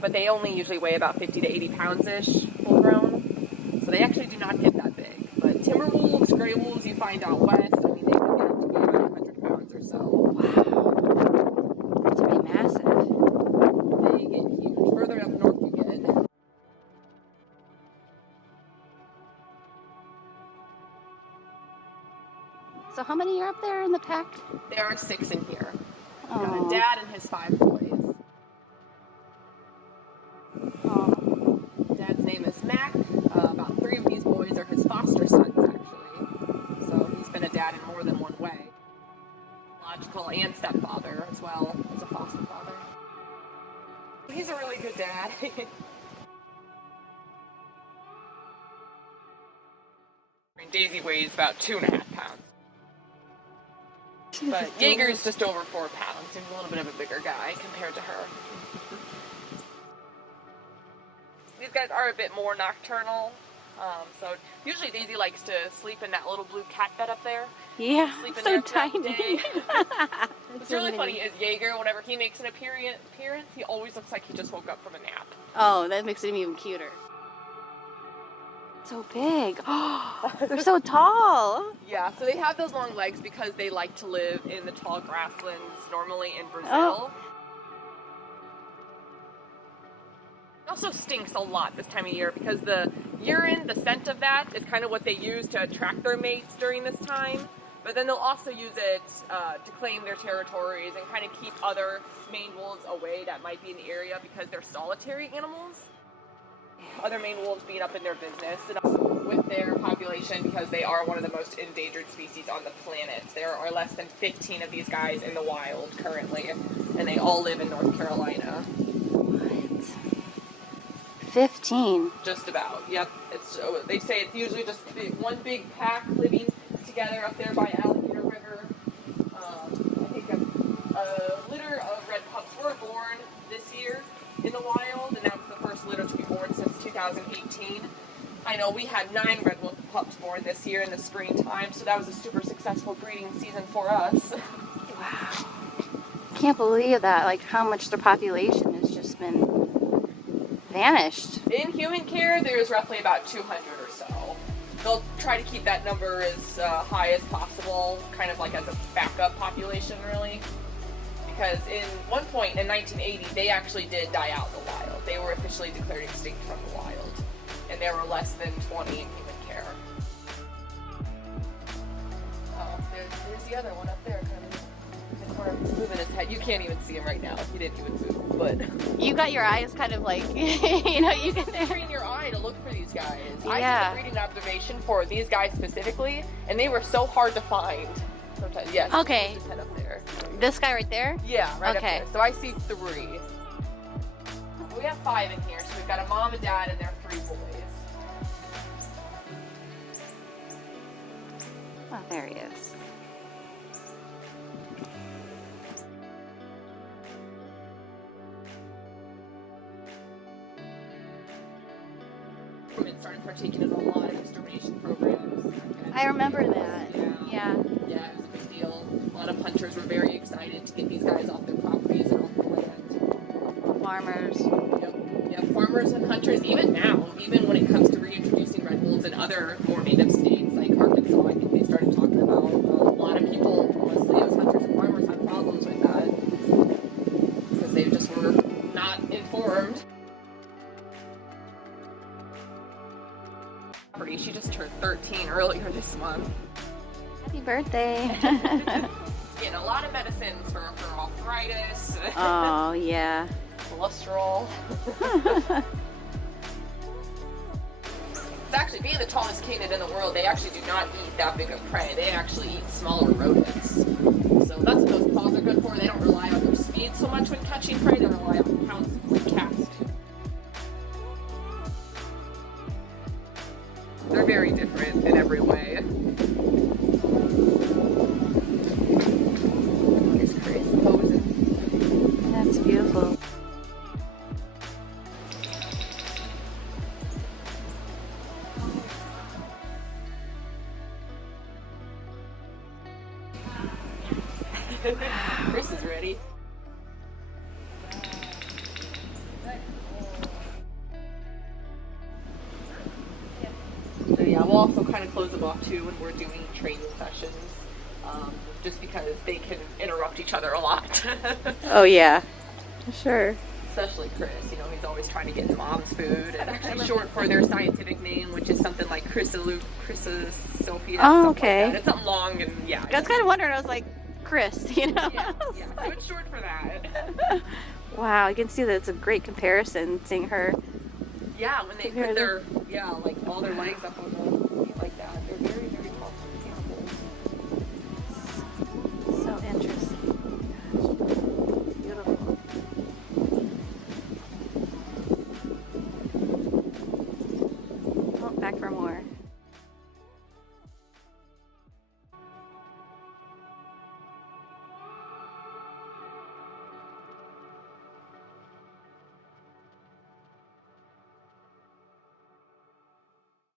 but they only usually weigh about 50 to 80 pounds-ish full grown. So they actually do not get that big. But timber wolves, gray wolves you find out west, I mean, they can get up to be about 100 pounds or so. Wow. That's pretty massive. They get huge. Further up north you get. So how many are up there in the pack? There are 6 in here. Oh. Got a dad and his 5 boys. Oh. Dad's name is Mack. About 3 of these boys are his foster sons, actually. So he's been a dad in more than one way. Logical and stepfather as well as a foster father. He's a really good dad. Daisy weighs about 2.5 pounds. But Jaeger's just over 4 pounds. He's a little bit of a bigger guy compared to her. These guys are a bit more nocturnal. So usually Daisy likes to sleep in that little blue cat bed up there. Yeah, so tiny. What's really funny is Jaeger, whenever he makes an appearance, he always looks like he just woke up from a nap. Oh, that makes him even cuter. So big. Oh, they're so tall. Yeah, so they have those long legs because they like to live in the tall grasslands, normally in Brazil. Oh. It also stinks a lot this time of year because the urine, the scent of that, is kind of what they use to attract their mates during this time. But then they'll also use it to claim their territories and kind of keep other maned wolves away that might be in the area because they're solitary animals. Other maned wolves being up in their business and also with their population because they are one of the most endangered species on the planet. There are less than 15 of these guys in the wild currently, and they all live in North Carolina. What? 15? Just about, yep. They say it's usually just one big pack living together up there by Alligator River. I think a litter of red pups were born this year in the wild, and that was the first litter to be born since 2018. I know we had 9 red wolf pups born this year in the springtime, so that was a super successful breeding season for us. Wow. Can't believe that, like how much their population has just been vanished. In human care, there's roughly about 200 or so. They'll try to keep that number as high as possible, kind of like as a backup population, really. Because in one point in 1980, they actually did die out in the wild. They were officially declared extinct from the wild. And there were less than 20 in human care. Oh, there's the other one up there, kind of in the corner. He's moving his head. You can't even see him right now. He didn't even move, but... You got your eyes kind of like, you know, you can... train your eye to look for these guys. Yeah. I did a breeding observation for these guys specifically, and they were so hard to find. Sometimes, yes. Okay. Just head up there. This guy right there? Yeah, right okay. up there. So I see 3. We have 5 in here, so we've got a mom and dad and their 3 boys. Oh, there he is. Government started partaking in a lot of extermination programs. I remember that. Yeah. Yeah, it was a big deal. A lot of hunters were very excited to get these guys off their properties and off the land. Farmers. Yep, farmers and hunters, even now, even when it comes to reintroducing red wolves in other more native states like Arkansas, I think they started talking about a lot of people, mostly as hunters and farmers, had problems with that because they just were not informed. She just turned 13 earlier this month. Happy birthday. Getting a lot of medicines for arthritis. Oh, yeah. Cholesterol. It's actually, being the tallest canid in the world, they actually do not eat that big of prey. They actually eat smaller rodents. So that's what those paws are good for. They don't rely on their speed so much when catching prey. They rely on pounce like cats. They're very different in every way. Here's Chris posing. That's beautiful. Chris is ready. also kind of close them off too when we're doing training sessions, just because they can interrupt each other a lot. Oh yeah, sure. Especially Chris, you know, he's always trying to get mom's food. It's actually short for their scientific name, which is something like Chrysophia. Oh, okay. Like it's something long and yeah. I was kind of wondering. I was like, Chris, you know. Yeah, so it's short for that. Wow, you can see that it's a great comparison seeing her. Yeah, when they put their like all their legs up on